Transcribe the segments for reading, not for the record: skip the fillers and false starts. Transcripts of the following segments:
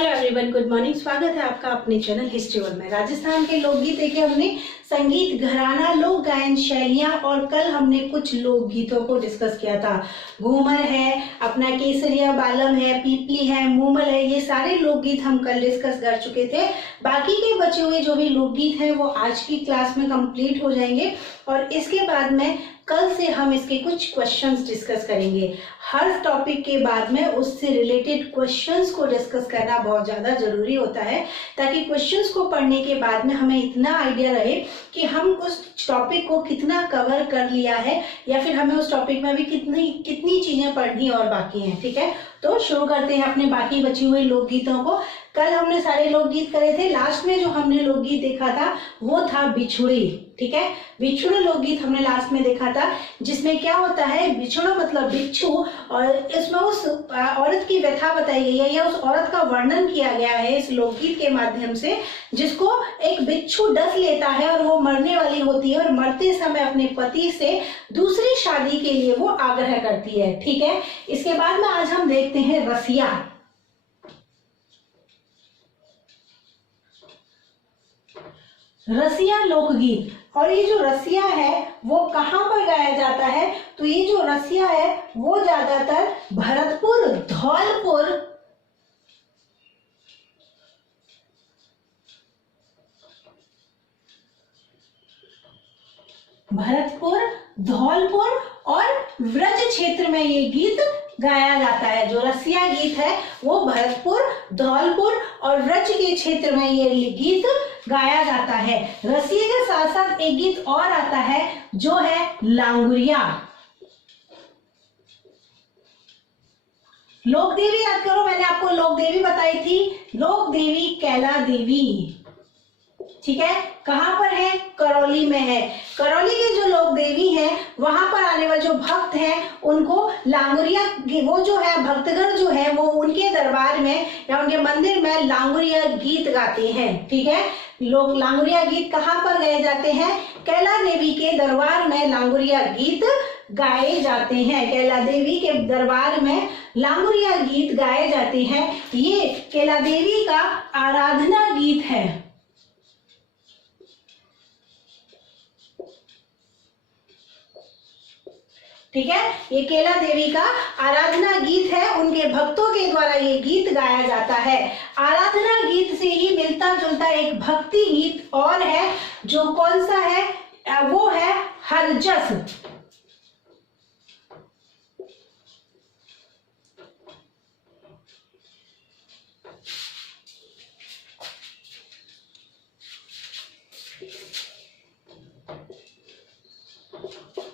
Hello everyone, good morning. स्वागत है आपका अपने चैनल हिस्ट्री वर्ल्ड में। राजस्थान के लोकगीत देखे हमने, संगीत घराना, लोक गायन शैलियां, और कल हमने कुछ लोकगीतों को डिस्कस किया था। घूमर है, अपना केसरिया बालम है, पीपली है, मूमल है, ये सारे लोकगीत हम कल डिस्कस कर चुके थे। बाकी के बचे हुए जो भी लोकगीत हैं वो आज की क्लास में कंप्लीट हो जाएंगे और इसके बाद में कल से हम इसके कुछ क्वेश्चंस डिस्कस करेंगे। हर टॉपिक के बाद में उससे रिलेटेड क्वेश्चंस को डिस्कस करना बहुत ज़्यादा जरूरी होता है, ताकि क्वेश्चंस को पढ़ने के बाद में हमें इतना आइडिया रहे कि हम उस टॉपिक को कितना कवर कर लिया है या फिर हमें उस टॉपिक में भी कितनी चीज़ें पढ़नी और बाकी हैं। ठीक है, तो शुरू करते हैं अपने बाकी बची हुई लोकगीतों को। कल हमने सारे लोकगीत करे थे। लास्ट में जो हमने लोकगीत देखा था वो था बिछुड़ी। ठीक है, बिछुड़ा लोकगीत हमने लास्ट में देखा था, जिसमें क्या होता है, बिछुड़ा मतलब बिच्छू, और इसमें उस औरत की व्यथा बताई गई है या उस औरत का वर्णन किया गया है इस लोकगीत के माध्यम से, जिसको एक बिच्छू डस लेता है और वो मरने वाली होती है और मरते समय अपने पति से दूसरी शादी के लिए वो आग्रह करती है। ठीक है, इसके बाद में आज हम देखते हैं रसिया। रसिया लोकगीत, और ये जो रसिया है वो कहाँ पर गाया जाता है, तो ये जो रसिया है वो ज्यादातर भरतपुर, धौलपुर और व्रज क्षेत्र में ये गीत गाया जाता है। जो रसिया गीत है वो भरतपुर, धौलपुर और व्रज के क्षेत्र में ये गीत गाया जाता है। रसिया के साथ साथ एक गीत और आता है जो है लांगुरिया। लोक देवी याद करो, मैंने आपको लोक देवी बताई थी, लोक देवी कैला देवी। ठीक है, कहां पर है, करौली में है। करौली के जो लोक देवी हैं वहां पर आने वाले जो भक्त हैं उनको लांगुरिया, वो जो है भक्तगण जो है वो उनके दरबार में या उनके मंदिर में लांगुरिया गीत गाते हैं। ठीक है, लोग लांगुरिया गीत कहां पर गाए जाते हैं, कैला देवी के दरबार में लांगुरिया गीत गाए जाते हैं। कैला देवी के दरबार में लांगुरिया गीत गाए जाते हैं। ये कैला देवी का आराधना गीत है। ठीक है, ये कैला देवी का आराधना गीत है, उनके भक्तों के द्वारा ये गीत गाया जाता है। आराधना गीत से ही मिलता जुलता एक भक्ति गीत और है, जो कौन सा है, वो है हरजस।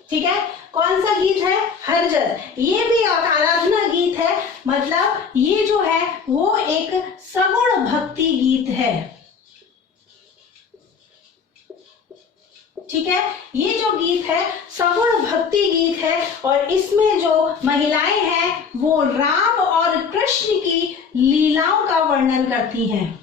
ठीक है, कौन सा गीत है, हरजस। ये भी आराधना गीत है, मतलब ये जो है वो एक सगुण भक्ति गीत है। ठीक है, ये जो गीत है सगुण भक्ति गीत है और इसमें जो महिलाएं हैं वो राम और कृष्ण की लीलाओं का वर्णन करती हैं।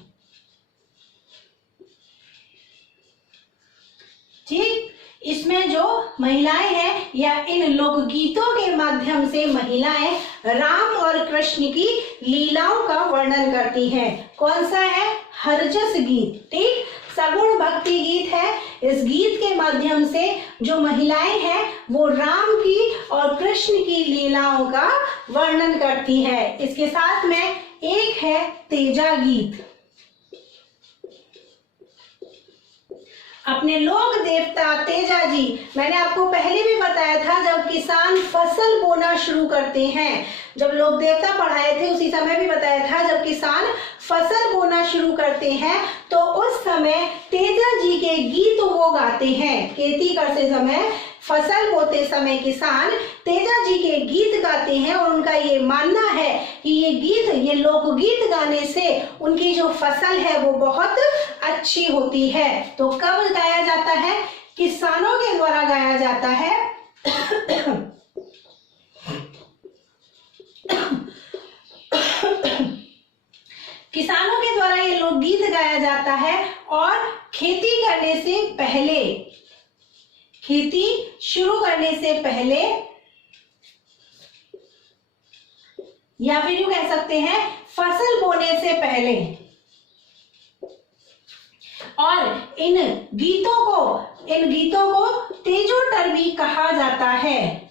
ठीक, इसमें जो महिलाएं हैं या इन लोकगीतों के माध्यम से महिलाएं राम और कृष्ण की लीलाओं का वर्णन करती हैं। कौन सा है, हरजस गीत। ठीक, सगुण भक्ति गीत है। इस गीत के माध्यम से जो महिलाएं हैं वो राम की और कृष्ण की लीलाओं का वर्णन करती है। इसके साथ में एक है तेजा गीत। अपने लोक देवता तेजा जी, मैंने आपको पहले भी बताया था, जब किसान फसल बोना शुरू करते हैं, जब लोक देवता पढ़ाए थे उसी समय भी बताया था, जब किसान फसल बोना शुरू करते हैं तो उस समय तेजा जी के गीत वो गाते हैं। खेती करते समय, फसल बोते समय किसान तेजा जी के गीत गाते हैं और उनका ये मानना है कि ये गीत, ये लोकगीत गाने से उनकी जो फसल है वो बहुत अच्छी होती है। तो कब गाया जाता है, किसानों के द्वारा गाया जाता है। किसानों के द्वारा ये लोकगीत गाया जाता है और खेती करने से पहले, खेती शुरू करने से पहले या फिर यूं कह सकते हैं फसल बोने से पहले। और इन गीतों को तेजोटर भी कहा जाता है।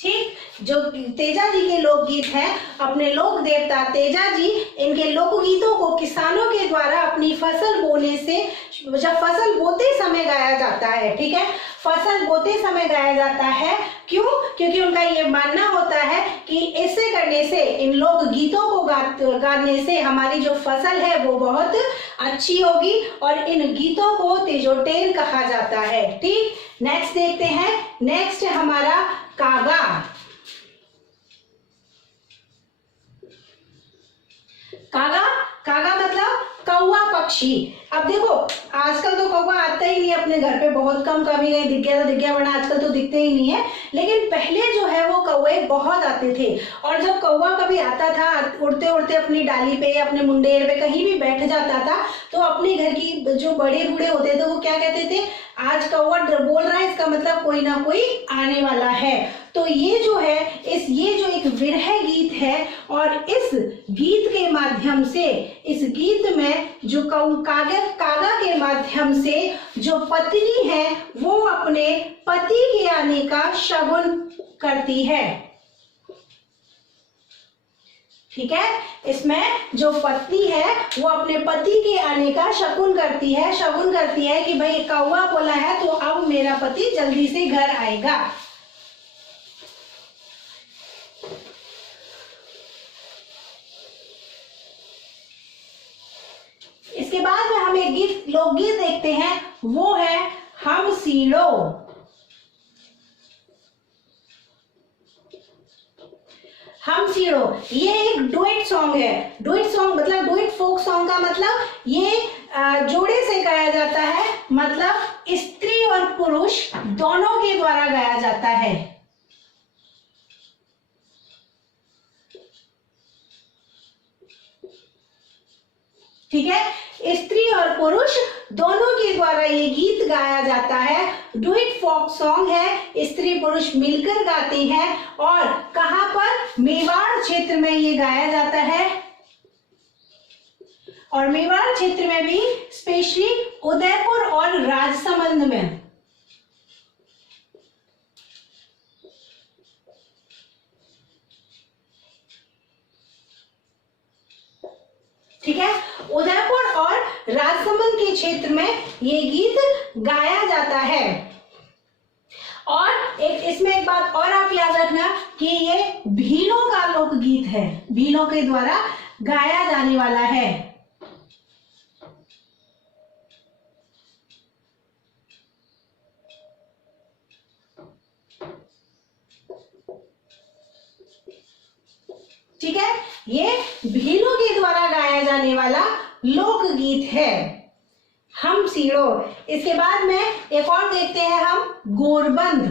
ठीक, जो तेजा जी के लोकगीत हैं, अपने लोक देवता तेजा जी, इनके लोकगीतों को किसानों के द्वारा अपनी फसल बोने से, जब फसल बोते समय गाया जाता है। ठीक है, फसल बोते समय गाया जाता है। क्यों? क्योंकि उनका ये मानना होता है कि ऐसे करने से, इन लोक गीतों को गाने से हमारी जो फसल है वो बहुत अच्छी होगी, और इन गीतों को तेजोटेर कहा जाता है। ठीक, नेक्स्ट देखते हैं। नेक्स्ट है हमारा कागा। कागा मतलब कौवा पक्षी। अब देखो, आजकल तो कौवा आता ही नहीं अपने घर पे, बहुत कम, कभी कहीं दिख गया वरना आजकल तो दिखते ही नहीं है। लेकिन पहले जो है वो कौवे बहुत आते थे, और जब कौवा कभी आता था, उड़ते उड़ते अपनी डाली पे या अपने मुंडेर पे कहीं भी बैठ जाता था, तो अपने घर की जो बड़े बूढ़े होते थे वो क्या कहते थे, आज कौवा बोल रहा है, इसका मतलब कोई ना कोई आने वाला है। तो ये जो है, ये जो एक विरह गीत है, और इस गीत के माध्यम से, इस गीत में जो कागा के माध्यम से जो पत्नी है वो अपने पति के आने का शगुन करती है। ठीक है, इसमें जो पत्नी है वो अपने पति के आने का शगुन करती है कि भाई कौवा बोला है तो अब मेरा पति जल्दी से घर आएगा। इसके बाद में हम एक लोकगीत देखते हैं, वो है हम सीड़ो। हम सीड़ो, ये एक डुएट सॉन्ग है। डुएट सॉन्ग मतलब, डुएट फोक सॉन्ग का मतलब ये जोड़े से गाया जाता है, मतलब स्त्री और पुरुष दोनों के द्वारा गाया जाता है। ठीक है, स्त्री और पुरुष दोनों के द्वारा ये गीत गाया जाता है। डुएट फोक सॉन्ग है, स्त्री पुरुष मिलकर गाते हैं, और कहां पर? मेवाड़ क्षेत्र में ये गाया जाता है, और मेवाड़ क्षेत्र में भी स्पेशली उदयपुर और राजसमंद में। ठीक है, उदयपुर और राजसमंद के क्षेत्र में ये गीत गाया जाता है। और इसमें एक बात और आप याद रखना कि ये भीलों का लोकगीत है, भीलों के द्वारा गाया जाने वाला है। ठीक है, ये भीलों के द्वारा गाया जाने वाला लोकगीत है, हम सीड़ो। इसके बाद में एक और देखते हैं हम, गोरबंद।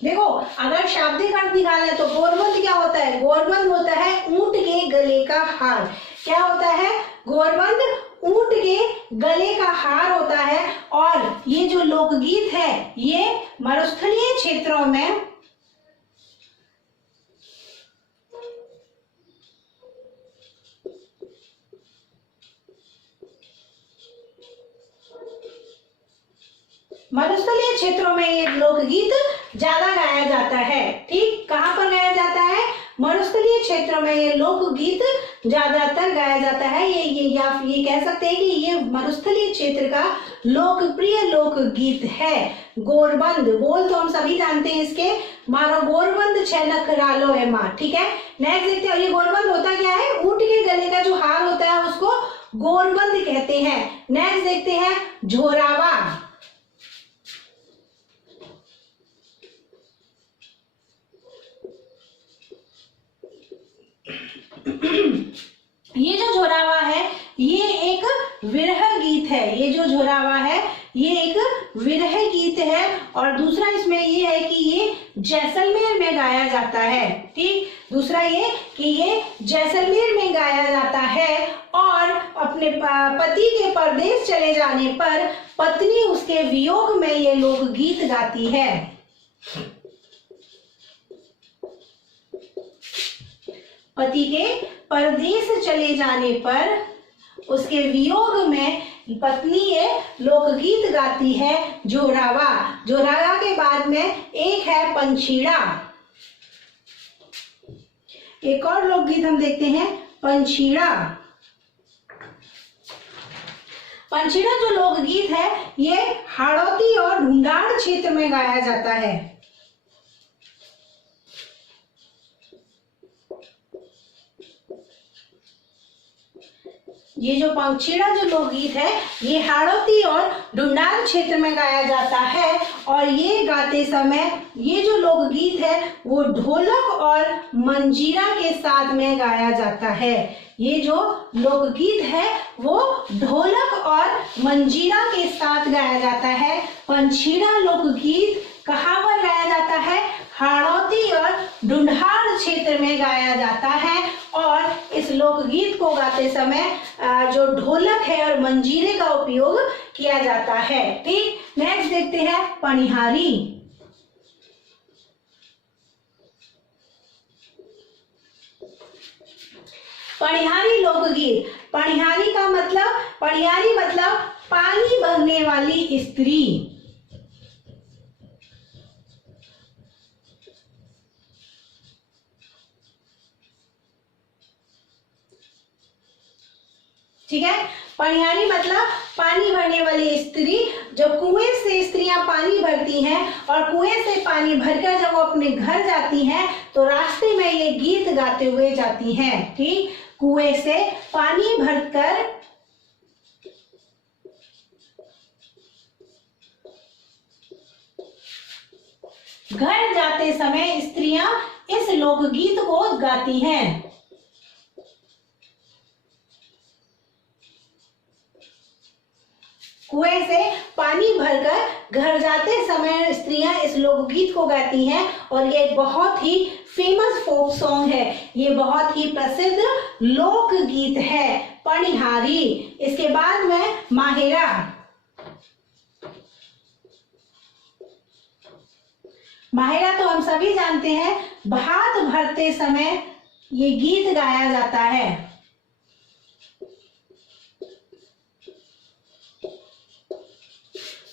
देखो, अगर शाब्दिक अर्थ निकाले तो गोरबंद क्या होता है? गोरबंद होता है ऊंट के गले का हार। क्या होता है? गोरबंद ऊंट के गले का हार होता है। और ये जो लोकगीत है ये मरुस्थलीय क्षेत्रों में ये लोकगीत ज्यादा गाया जाता है। ठीक, कहाँ पर गाया जाता है? मरुस्थलीय क्षेत्रों में ये लोकगीत ज्यादातर गाया जाता है। ये कह सकते हैं कि ये मरुस्थलीय क्षेत्र का लोकप्रिय लोकगीत है। गोरबंद, बोल तो हम सभी जानते हैं इसके, मारो गोरबंद छलक रालो है माँ। ठीक है, नेक्स्ट देखते हैं। ये गोरबंद होता क्या है? ऊंट के गले का जो हार होता है उसको गोरबंद कहते हैं। नेक्स्ट देखते हैं झोरावा। ये जो झोरावा है ये एक विरह गीत है। ये जो झोरावा है ये एक विरह गीत है। और दूसरा इसमें ये है कि ये जैसलमेर में गाया जाता है। ठीक, दूसरा ये कि ये जैसलमेर में गाया जाता है और अपने पति के परदेश चले जाने पर पत्नी उसके वियोग में ये लोकगीत गाती है। पति के परदेश चले जाने पर उसके वियोग में पत्नी ये लोकगीत गाती है जोरावा। जोरावा के बाद में एक है पंछीड़ा। एक और लोकगीत हम देखते हैं पंछीड़ा। पंछीड़ा जो लोकगीत है ये हाड़ौती और ढूंढाड़ क्षेत्र में गाया जाता है। ये जो पंछीड़ा जो लोकगीत है ये हाड़ौती और ढूंढाड़ क्षेत्र में गाया जाता है और ये गाते समय ये जो लोकगीत है वो ढोलक और मंजीरा के साथ में गाया जाता है। ये जो लोकगीत है वो ढोलक और मंजीरा के साथ गाया जाता है। पंछीड़ा लोकगीत कहाँ पर गाया जाता है? हाड़ौती और ढूंढाड़ क्षेत्र में गाया जाता है और इस लोकगीत को गाते समय जो ढोलक है और मंजीरे का उपयोग किया जाता है। ठीक, नेक्स्ट देखते हैं पनिहारी। पनिहारी लोकगीत। पनिहारी का मतलब, पनिहारी मतलब पानी भरने वाली स्त्री। ठीक है, पनिहारी मतलब पानी भरने वाली स्त्री। जब कुएं से स्त्रियां पानी भरती हैं और कुएं से पानी भरकर जब वो अपने घर जाती हैं तो रास्ते में ये गीत गाते हुए जाती हैं। ठीक, कुएं से पानी भरकर घर जाते समय स्त्रियां इस लोकगीत को गाती हैं। कुएं से पानी भरकर घर जाते समय स्त्रियां इस लोकगीत को गाती हैं और ये बहुत ही फेमस फोक सॉन्ग है। ये बहुत ही प्रसिद्ध लोकगीत है पनिहारी। इसके बाद में माहेरा। माहेरा तो हम सभी जानते हैं, भात भरते समय ये गीत गाया जाता है।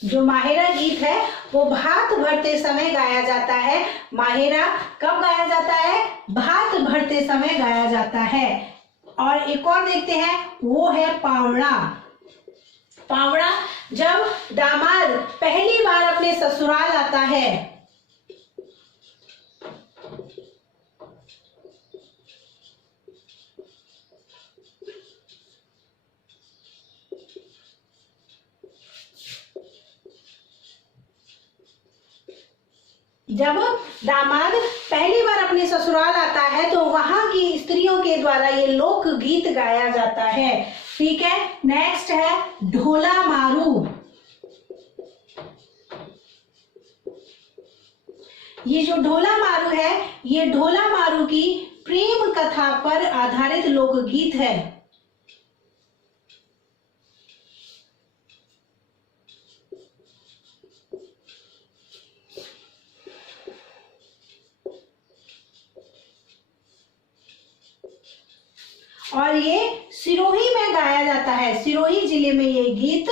जो माहेरा गीत है वो भात भरते समय गाया जाता है। माहेरा कब गाया जाता है? भात भरते समय गाया जाता है। और एक और देखते हैं, वो है पावड़ा। पावड़ा जब दामाद पहली बार अपने ससुराल आता है जब दामाद पहली बार अपने ससुराल आता है तो वहां की स्त्रियों के द्वारा ये लोक गीत गाया जाता है। ठीक है, नेक्स्ट है ढोला मारू। ये जो ढोला मारू है ये ढोला मारू की प्रेम कथा पर आधारित लोकगीत है। और ये सिरोही में गाया जाता है। सिरोही जिले में ये गीत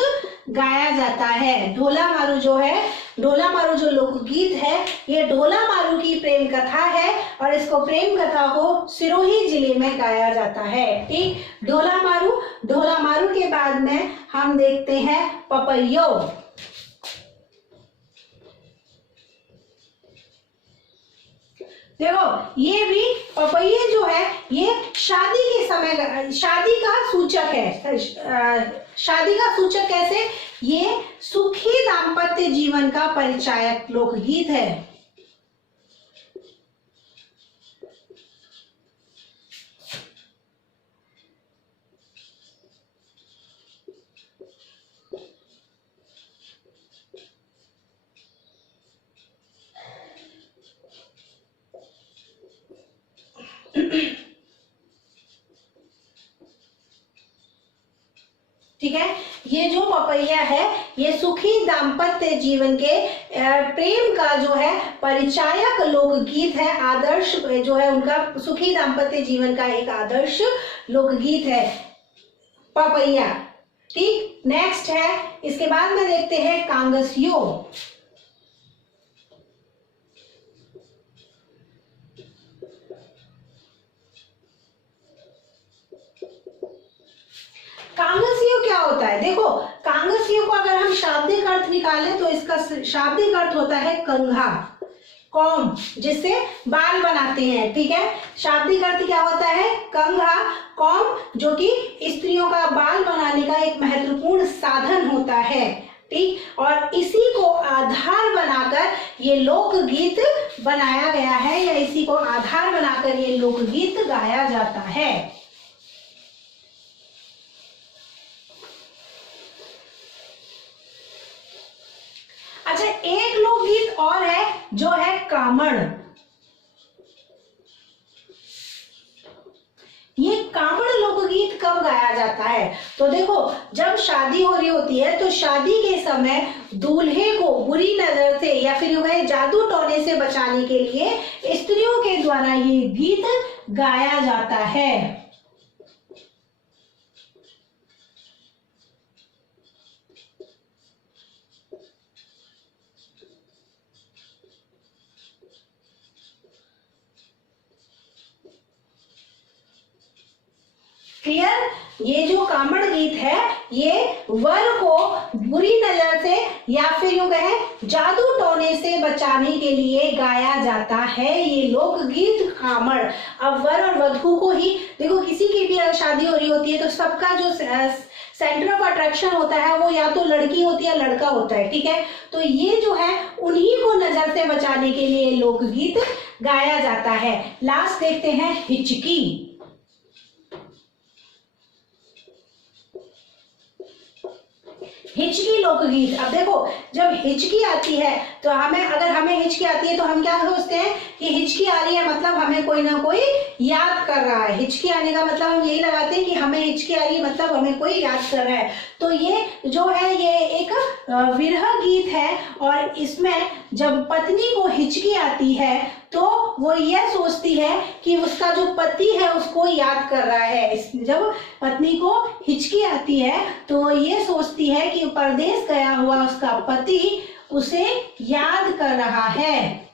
गाया जाता है। ढोला मारू जो है, ढोला मारू जो लोकगीत है ये ढोला मारू की प्रेम कथा है और इसको प्रेम कथा को सिरोही जिले में गाया जाता है। ठीक, ढोला मारू। ढोला मारू के बाद में हम देखते हैं पपैयो। देखो ये भी पपैये जो है ये शादी के समय, शादी का सूचक है। शादी का सूचक कैसे? ये सुखी दाम्पत्य जीवन का परिचायक लोकगीत है। ठीक है, ये जो पपैया है ये सुखी दाम्पत्य जीवन के प्रेम का जो है परिचायक लोकगीत है, आदर्श जो है उनका सुखी दाम्पत्य जीवन का एक आदर्श लोकगीत है पपैया। ठीक, नेक्स्ट है, इसके बाद में देखते हैं कांगसियो। कांगसियो क्या होता है? देखो, कांगसियो को अगर हम शाब्दिक अर्थ निकालें तो इसका शाब्दिक अर्थ होता है कंघा, कॉम, जिससे बाल बनाते हैं। ठीक है, शाब्दिक अर्थ क्या होता है? कंघा, कॉम, जो कि स्त्रियों का बाल बनाने का एक महत्वपूर्ण साधन होता है। ठीक, और इसी को आधार बनाकर ये लोकगीत बनाया गया है, या इसी को आधार बनाकर ये लोकगीत गाया जाता है। अच्छा, एक लोकगीत और है जो है कामड़। ये कामड़ लोकगीत कब गाया जाता है? तो देखो, जब शादी हो रही होती है तो शादी के समय दूल्हे को बुरी नजर से या फिर वह जादू टोने से बचाने के लिए स्त्रियों के द्वारा ये गीत गाया जाता है। क्लियर? ये जो कामड़ गीत है ये वर को बुरी नजर से या फिर यूं कहें जादू टोने से बचाने के लिए गाया जाता है, ये लोकगीत कामड़। अब वर और वधू को ही देखो, किसी की भी अगर शादी हो रही होती है तो सबका जो सेंटर ऑफ अट्रैक्शन होता है वो या तो लड़की होती है या लड़का होता है। ठीक है, तो ये जो है उन्हीं को नजर से बचाने के लिए लोकगीत गाया जाता है। लास्ट देखते हैं हिचकी। हिचकी लोकगीत। अब देखो, जब हिचकी आती है तो हमें हिचकी आती है तो हम क्या सोचते हैं कि हिचकी आ रही है मतलब हमें कोई ना कोई याद कर रहा है। हिचकी आने का मतलब हम यही लगाते हैं कि हमें हिचकी आ रही है मतलब हमें कोई याद कर रहा है। तो ये जो है ये एक विरह गीत है, और इसमें जब पत्नी को हिचकी आती है तो वो यह सोचती है कि उसका जो पति है उसको याद कर रहा है। जब पत्नी को हिचकी आती है तो ये सोचती है कि परदेश गया हुआ उसका पति उसे याद कर रहा है।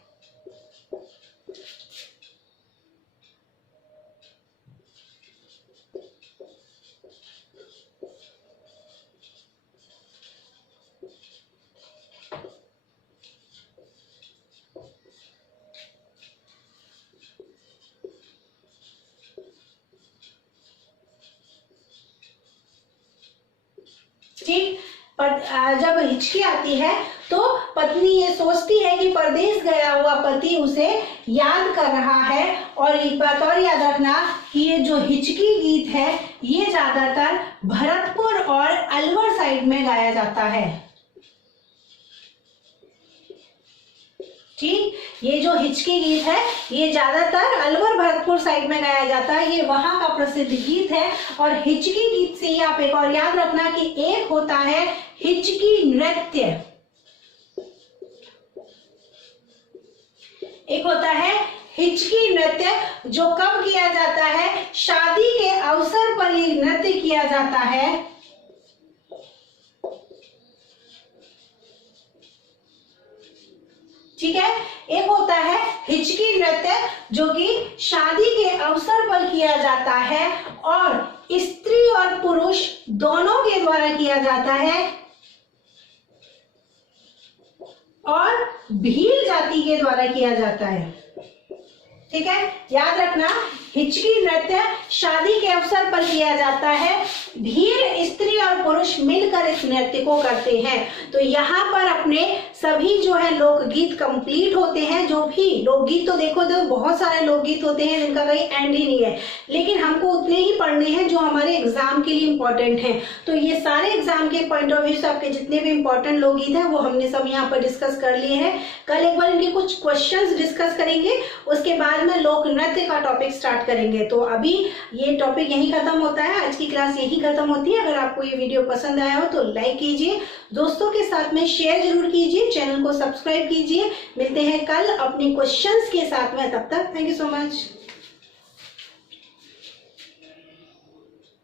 ठीक, जब हिचकी आती है तो पत्नी ये सोचती है कि परदेश गया हुआ पति उसे याद कर रहा है। और एक बात और याद रखना कि ये जो हिचकी गीत है ये ज्यादातर भरतपुर और अलवर साइड में गाया जाता है। ठीक, ये जो हिचकी गीत है ये ज्यादातर अलवर भरतपुर साइड में गाया जाता है, ये वहां का प्रसिद्ध गीत है। और हिचकी गीत से ही आप एक और याद रखना कि एक होता है हिचकी नृत्य, एक होता है हिचकी नृत्य, जो कब किया जाता है? शादी के अवसर पर ये नृत्य किया जाता है। ठीक है, एक होता है हिचकी नृत्य जो कि शादी के अवसर पर किया जाता है और स्त्री और पुरुष दोनों के द्वारा किया जाता है, और भील जाति के द्वारा किया जाता है। ठीक है, याद रखना, हिचकी नृत्य शादी के अवसर पर किया जाता है, भील स्त्री और पुरुष मिलकर इस नृत्य को करते हैं। तो यहाँ पर अपने सभी जो है लोकगीत कंप्लीट होते हैं। जो भी लोकगीत तो देखो बहुत सारे लोकगीत होते हैं जिनका कोई एंड ही नहीं है, लेकिन हमको उतने ही पढ़ने हैं जो हमारे एग्जाम के लिए इम्पोर्टेंट हैं। तो ये सारे एग्जाम के पॉइंट ऑफ व्यू से आपके जितने भी इम्पोर्टेंट लोकगीत हैं वो हमने सब यहाँ पर डिस्कस कर लिए हैं। कल एक बार इनके कुछ क्वेश्चंस डिस्कस करेंगे, उसके बाद में लोक नृत्य का टॉपिक स्टार्ट करेंगे। तो अभी ये टॉपिक यही खत्म होता है, आज की क्लास यही खत्म होती है। अगर आपको ये वीडियो पसंद आया हो तो लाइक कीजिए, दोस्तों के साथ में शेयर जरूर कीजिए, चैनल को सब्सक्राइब कीजिए। मिलते हैं कल अपने क्वेश्चंस के साथ में, तब तक थैंक यू सो मच।